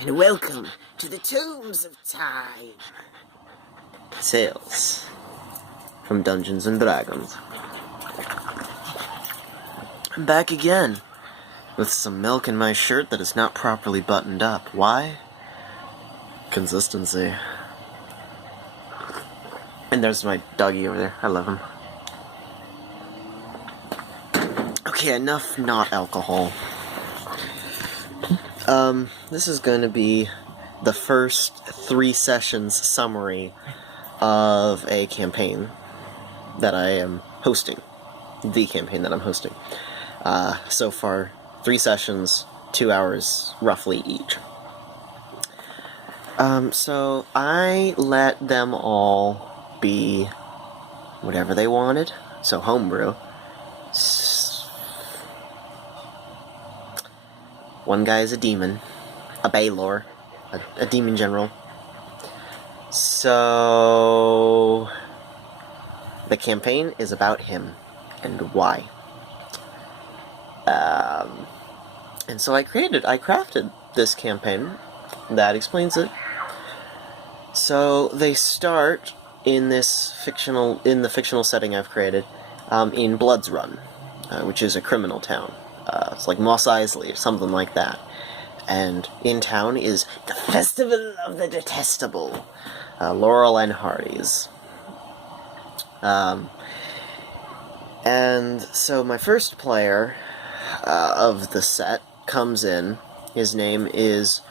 and welcome to the Tombs of Time. Sales from Dungeons and Dragons. I'm back again with some milk in my shirt that is not properly buttoned up. Why? Consistency. And there's my doggy over there. I love him. Okay, enough not alcohol. This is going to be the first 3 sessions summary of a campaign that I am hosting. The campaign that I'm hosting. So far, 3 sessions, 2 hours roughly each. So I let them all be whatever they wanted. So homebrew. One guy is a demon, a Baylor, a demon general. So the campaign is about him and why. And so I crafted this campaign that explains it. So they start in the fictional setting I've created, in Blood's Run, which is a criminal town. It's like Mos Eisley or something like that. And in town is the Festival of the Detestable, Laurel and Hardy's. And so my first player of the set comes in. His name is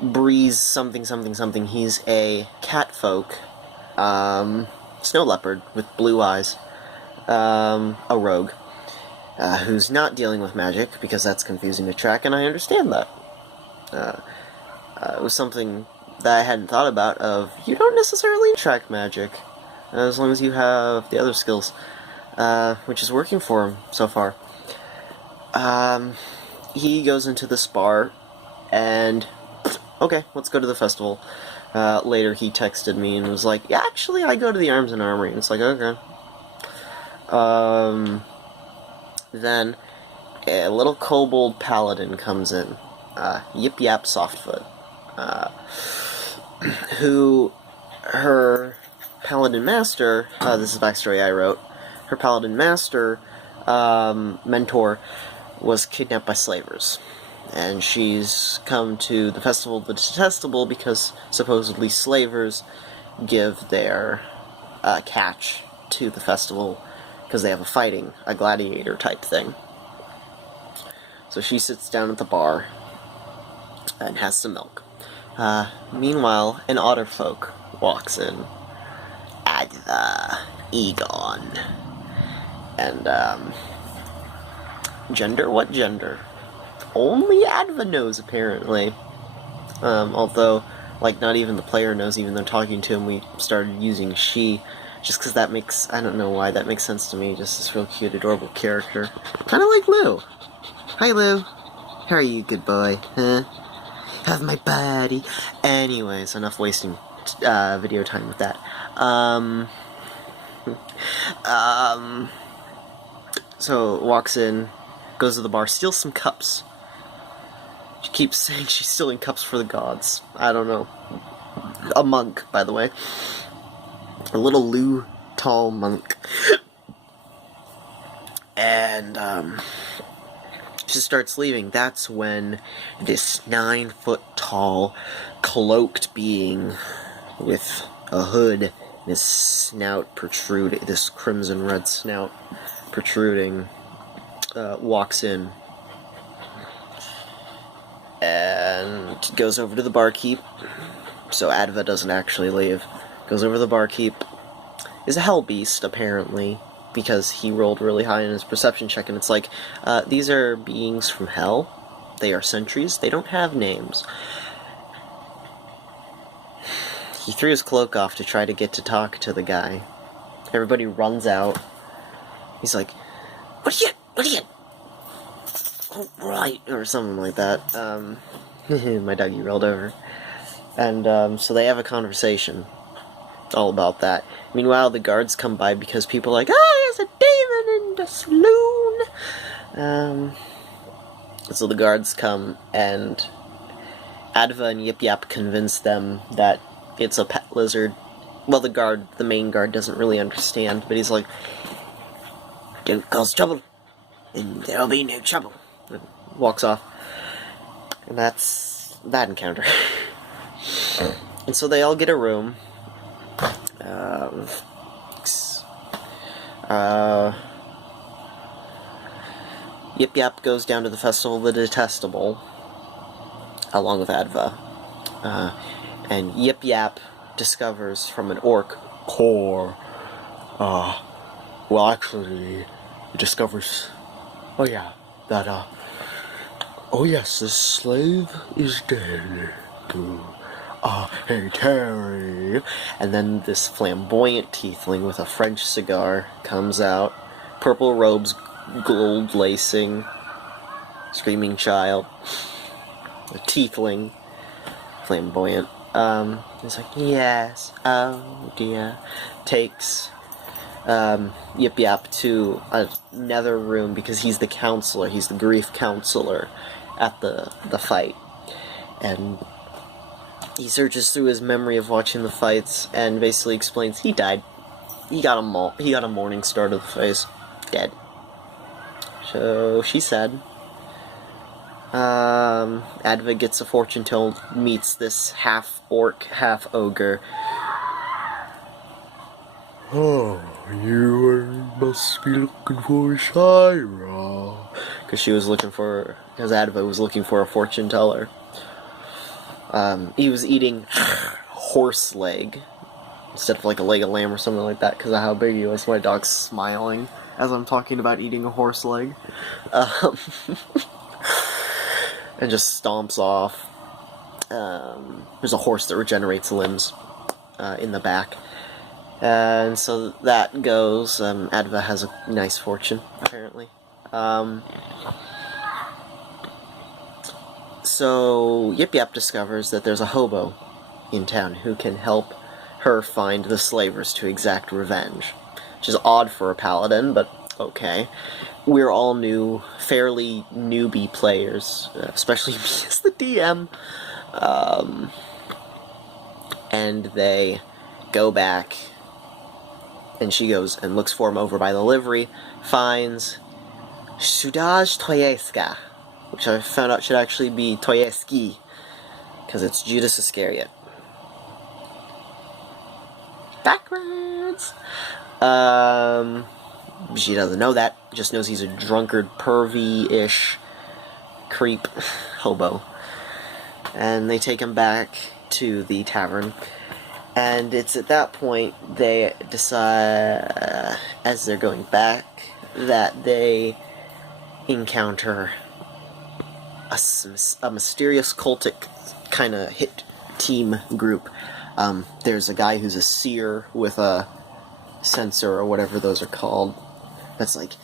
Breeze something something something. He's a catfolk, snow leopard with blue eyes, a rogue, who's not dealing with magic because that's confusing to track, and I understand that. It was something that I hadn't thought about, you don't necessarily track magic, as long as you have the other skills, which is working for him so far. He goes into this bar, and okay, let's go to the festival. Later he texted me and was like, yeah, actually I go to the Arms and Armory, and it's like, okay. Then a little kobold paladin comes in, Yip Yap Softfoot, who her paladin master, this is backstory I wrote, her paladin master, mentor, was kidnapped by slavers. And she's come to the Festival of the Detestable because supposedly slavers give their catch to the festival because they have a gladiator type thing. So she sits down at the bar and has some milk. Meanwhile, an otterfolk walks in. Adva Egon. And, gender? What gender? Only Adva knows, apparently. Although, like, not even the player knows, even though talking to him, we started using she, just because that makes, I don't know why, that makes sense to me, just this real cute, adorable character. Kind of like Lou. Hi, Lou. How are you, good boy? Huh? Have my buddy. Anyways, enough wasting video time with that. So, walks in, goes to the bar, steals some cups. She keeps saying she's stealing cups for the gods. I don't know. A monk, by the way. A little Lou tall monk. And, she starts leaving. That's when this 9-foot-tall, cloaked being with a hood, his snout protruding, this crimson-red snout protruding, walks in and goes over to the barkeep. So Adva doesn't actually leave. Goes over to the barkeep. Is a hell beast, apparently, because he rolled really high in his perception check, and it's like, these are beings from hell. They are sentries. They don't have names. He threw his cloak off to try to get to talk to the guy. Everybody runs out. He's like, what are you, oh, right, or something like that. My doggy rolled over. And, so they have a conversation all about that. Meanwhile, the guards come by because people are like, there's a demon in the saloon! So the guards come, and Adva and Yip Yap convince them that it's a pet lizard. Well, the main guard doesn't really understand, but he's like, "Don't cause trouble, and there'll be no trouble." And walks off. And that's that encounter. And so they all get a room. Yip Yap goes down to the Festival of the Detestable, along with Adva. And Yip Yap discovers from an orc core, well, actually, he discovers, oh yeah, that, oh yes, this slave is dead to, hey Terry. And then this flamboyant tiefling with a French cigar comes out, purple robes, gold lacing, screaming child, a tiefling, flamboyant. He's like, yes, oh dear. Takes Yip Yap to another room because he's the counselor, he's the grief counselor at the fight. And he searches through his memory of watching the fights and basically explains he died. He got a morning star to the face. Dead. So she said. Adva gets a fortune told, meets this half orc, half ogre. Oh, you must be looking for Shira. Because Adva was looking for a fortune teller. He was eating horse leg instead of like a leg of lamb or something like that because of how big he was. My dog's smiling as I'm talking about eating a horse leg. And just stomps off. There's a horse that regenerates limbs in the back. And so that goes. Adva has a nice fortune, apparently. So Yip Yap discovers that there's a hobo in town who can help her find the slavers to exact revenge. Which is odd for a paladin, but okay. We're all new, fairly newbie players, especially me as the DM. And they go back, and she goes and looks for him over by the livery, finds Shudaj Toyeska, which I found out should actually be Toyeski, because it's Judas Iscariot. Backwards! She doesn't know that, just knows he's a drunkard, pervy-ish creep hobo. And they take him back to the tavern. And it's at that point they decide, as they're going back, that they encounter a mysterious cultic kind of hit team group. There's a guy who's a seer with a sensor or whatever those are called. That's like,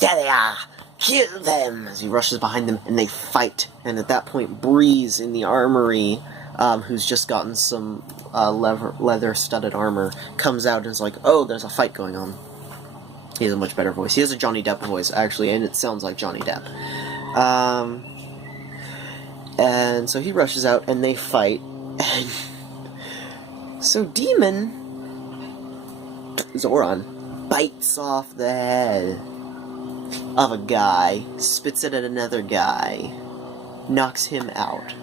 there they are! Kill them! As he rushes behind them and they fight. And at that point, Breeze in the armory, who's just gotten some leather-studded armor, comes out and is like, oh, there's a fight going on. He has a much better voice. He has a Johnny Depp voice, actually, and it sounds like Johnny Depp. And so he rushes out and they fight. And so Demon Zoran bites off the head of a guy, spits it at another guy, knocks him out.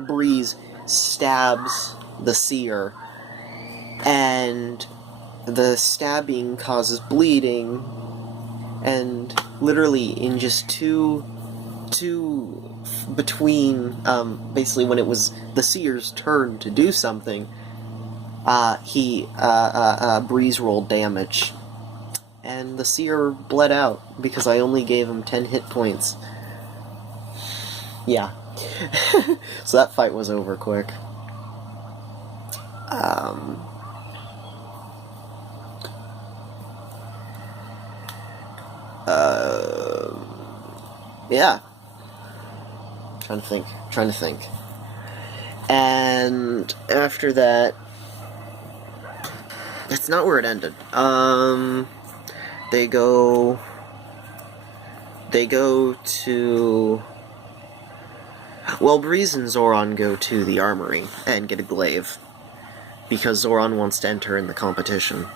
Breeze stabs the seer, and the stabbing causes bleeding, and literally in just between, basically when it was the seer's turn to do something, Breeze rolled damage. And the seer bled out, because I only gave him 10 hit points. Yeah. So that fight was over quick. Yeah. Trying to think. And after that, that's not where it ended. they go to... Well, Breeze and Zoran go to the armory and get a glaive, because Zoran wants to enter in the competition.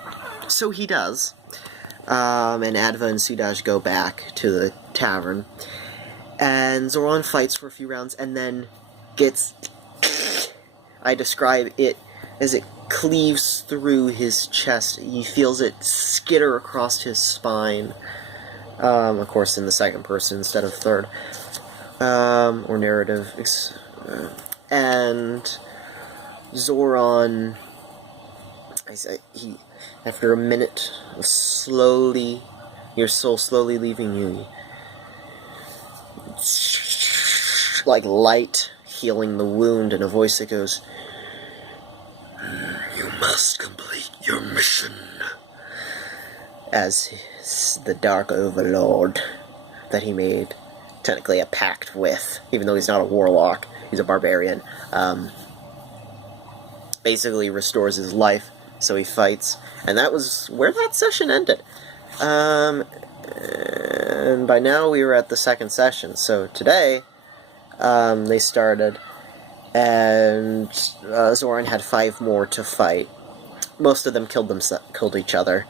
So he does. And Adva and Sudaj go back to the tavern. And Zoran fights for a few rounds and then gets... I describe it as it cleaves through his chest. He feels it skitter across his spine. Of course, in the second person instead of third. Or narrative. And Zoran... after a minute of your soul slowly leaving you, like light healing the wound, and a voice that goes, "You must complete your mission," as the Dark Overlord that he made technically a pact with, even though he's not a warlock, he's a barbarian, basically restores his life. So he fights, and that was where that session ended. And by now we were at the second session. So today, they started, and Zoran had 5 more to fight. Most of them killed each other,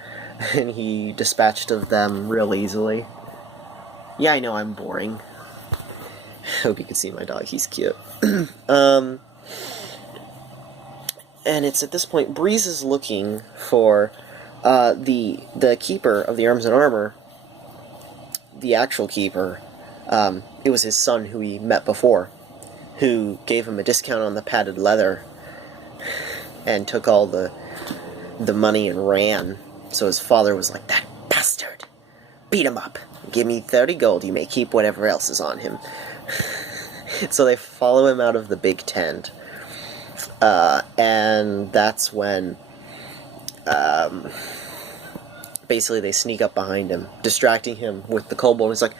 and he dispatched of them real easily. Yeah, I know I'm boring. Hope you can see my dog. He's cute. And it's at this point, Breeze is looking for the keeper of the arms and armor, the actual keeper. It was his son who he met before, who gave him a discount on the padded leather and took all the money and ran. So his father was like, "That bastard! Beat him up. Give me 30 gold. You may keep whatever else is on him." So they follow him out of the big tent. And that's when, basically they sneak up behind him, distracting him with the kobold. He's like,